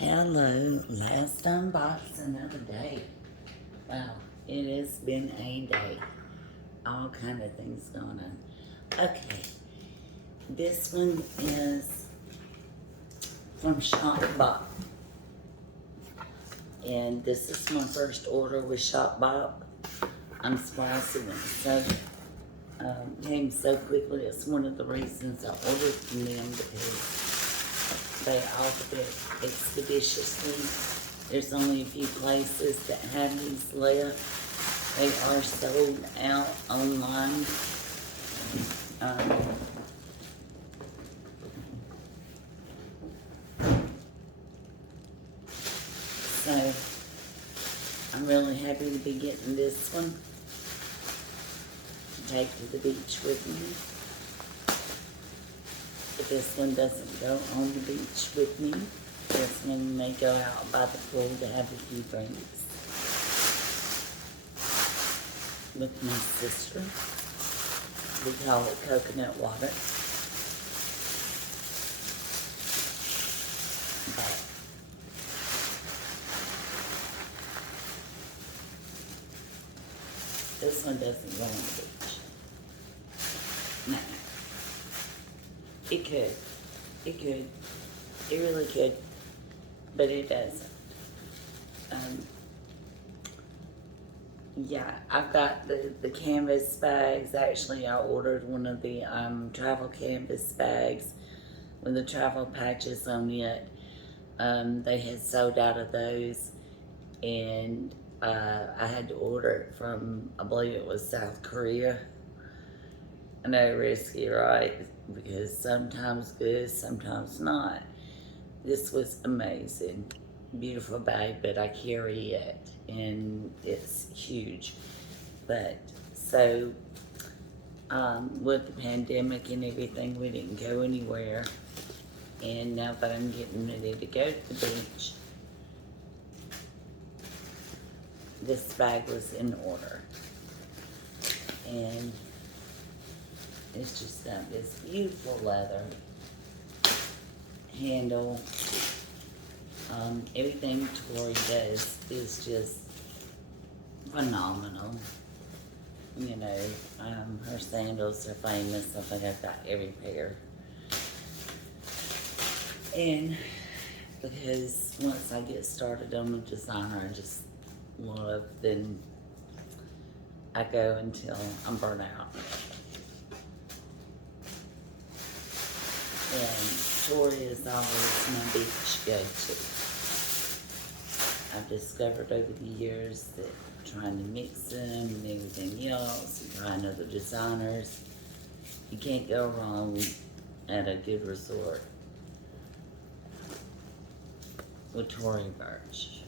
Hello, last unboxing of the day. Wow, it has been a day. All kind of things going on. Okay, this one is from Shopbop. And this is my first order with Shopbop. I'm surprised it went so, came so quickly. It's one of the reasons I ordered from them because they offered it expeditiously. There's only a few places that have these left. They are sold out online. So I'm really happy to be getting this one to take to the beach with me. If this one doesn't go on the beach with me, this one may go out by the pool to have a few drinks with my sister. We call it coconut water. But this one doesn't go on the beach. No. It could. It could. It really could. But it doesn't. Yeah, I've got the canvas bags. Actually, I ordered one of the travel canvas bags with the travel patches on it. They had sold out of those. And I had to order it from, I believe it was South Korea. I know, risky, right? Because sometimes good, sometimes not. This was amazing. Beautiful bag, but I carry it, and it's huge. But, so, with the pandemic and everything, we didn't go anywhere. And now that I'm getting ready to go to the beach, this bag was in order. And it's just got this beautiful leather handle. Everything Tory does is just phenomenal. You know, her sandals are famous. I think I've got every pair. And because once I get started on the designer, I just love, then I go until I'm burnt out. And Tory is always my beach go-to. I've discovered over the years that trying to mix them and everything else, and trying other designers, you can't go wrong at a good resort with Tory Burch.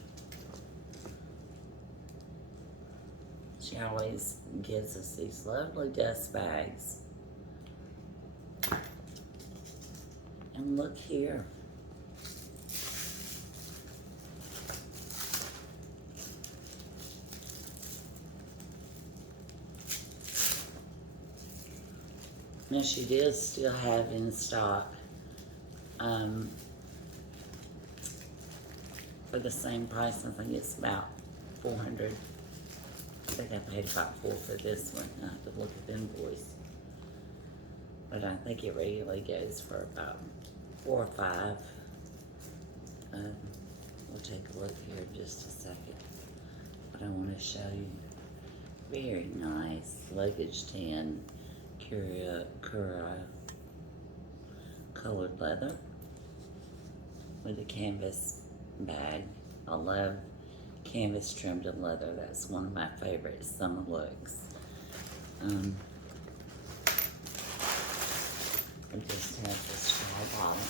She always gives us these lovely dust bags. And look here. Now she does still have in stock for the same price. I think it's about $400. I think I paid about $4 for this one. I have to look at the invoice. But I think it regularly goes for about $4 or $5. We'll take a look here in just a second. But I want to show you. Very nice luggage tan colored leather with a canvas bag. I love canvas trimmed in leather. That's one of my favorite summer looks. It just has a straw bottom.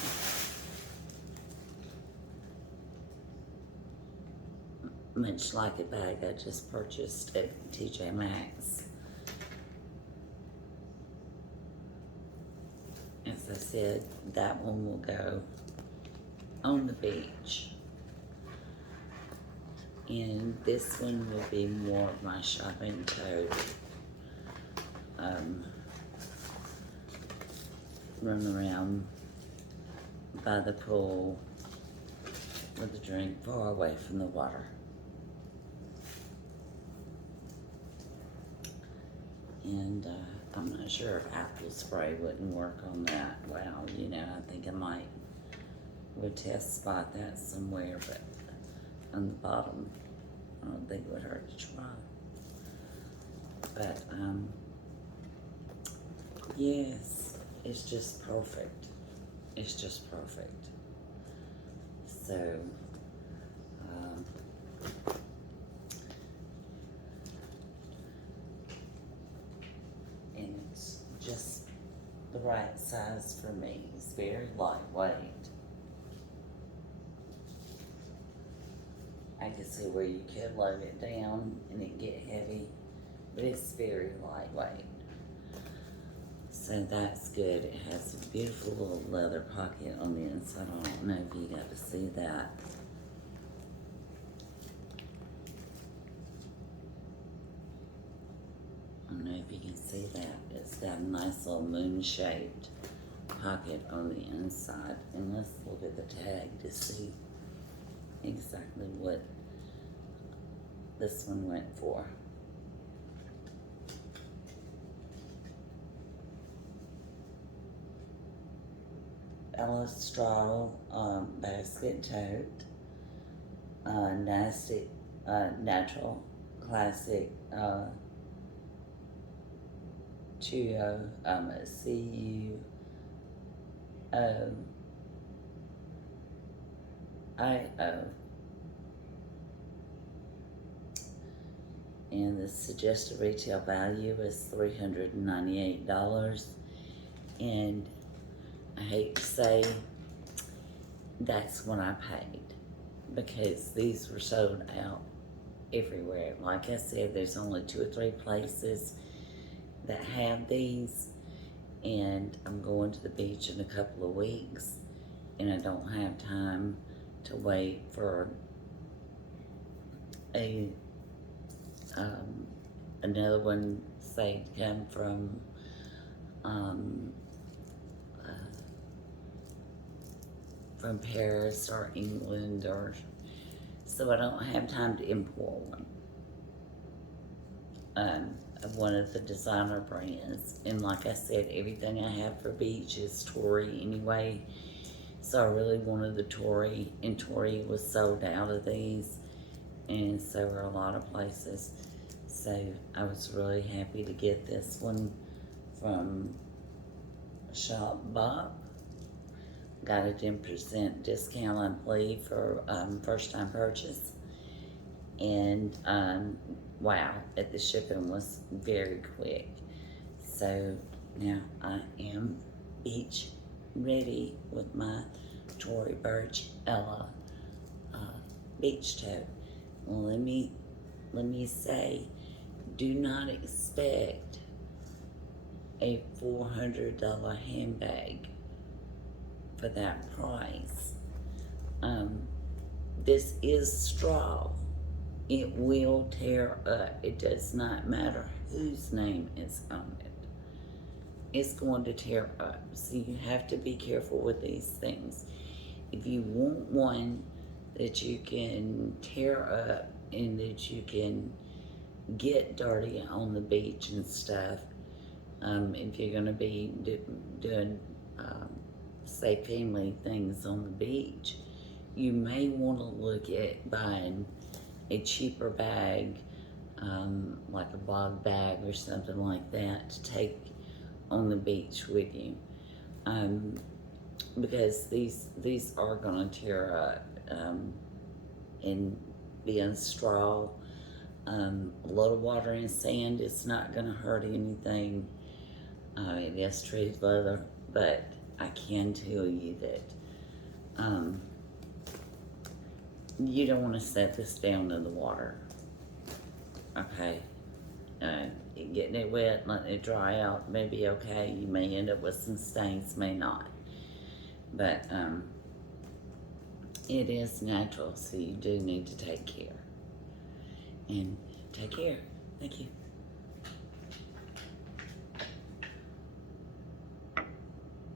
Much like a bag I just purchased at TJ Maxx. As I said, that one will go on the beach. And this one will be more of my shopping coat. Run around by the pool for the drink, far away from the water. And I'm not sure if apple spray wouldn't work on that. Well, you know, I think I would test spot that somewhere, but on the bottom, I don't think it would hurt to try. But, yes, it's just perfect. It's just perfect. So, and it's just the right size for me. It's very lightweight. I can see where you could load it down and it get heavy, but it's very lightweight. So that's good. It has a beautiful little leather pocket on the inside. I don't know if you got to see that. I don't know if you can see that. It's got a nice little moon-shaped pocket on the inside. And let's look at the tag to see exactly what this one went for. Ella Straw basket tote, natural classic CUO, CUO. And the suggested retail value is $398. And I hate to say that's what I paid, because these were sold out everywhere. Like I said, there's only 2 or 3 places that have these, and I'm going to the beach in a couple of weeks, and I don't have time to wait for another one, say, to come from Paris or England, or so I don't have time to import one of one of the designer brands. And like I said, everything I have for beach is Tory anyway, so I really wanted the Tory, and Tory was sold out of these, and so were a lot of places. So I was really happy to get this one from Shop Bop. Got a 10% discount, I believe, for first time purchase. And wow, the shipping was very quick. So now I am beach ready with my Tory Burch Ella beach tote. Well, let me say, do not expect a $400 handbag for that price. This is straw. It will tear up. It does not matter whose name is on it. It's going to tear up. So you have to be careful with these things. If you want one that you can tear up and that you can get dirty on the beach and stuff, if you're gonna be doing say family things on the beach, you may want to look at buying a cheaper bag, like a bog bag or something like that, to take on the beach with you, because these are gonna tear up, and being straw, a little water and sand, it's not gonna hurt anything. It is treated leather, but I can tell you that you don't want to set this down in the water. Okay, getting it wet, letting it dry out may be okay. You may end up with some stains, may not, but it is natural, so you do need to take care. And take care. Thank you.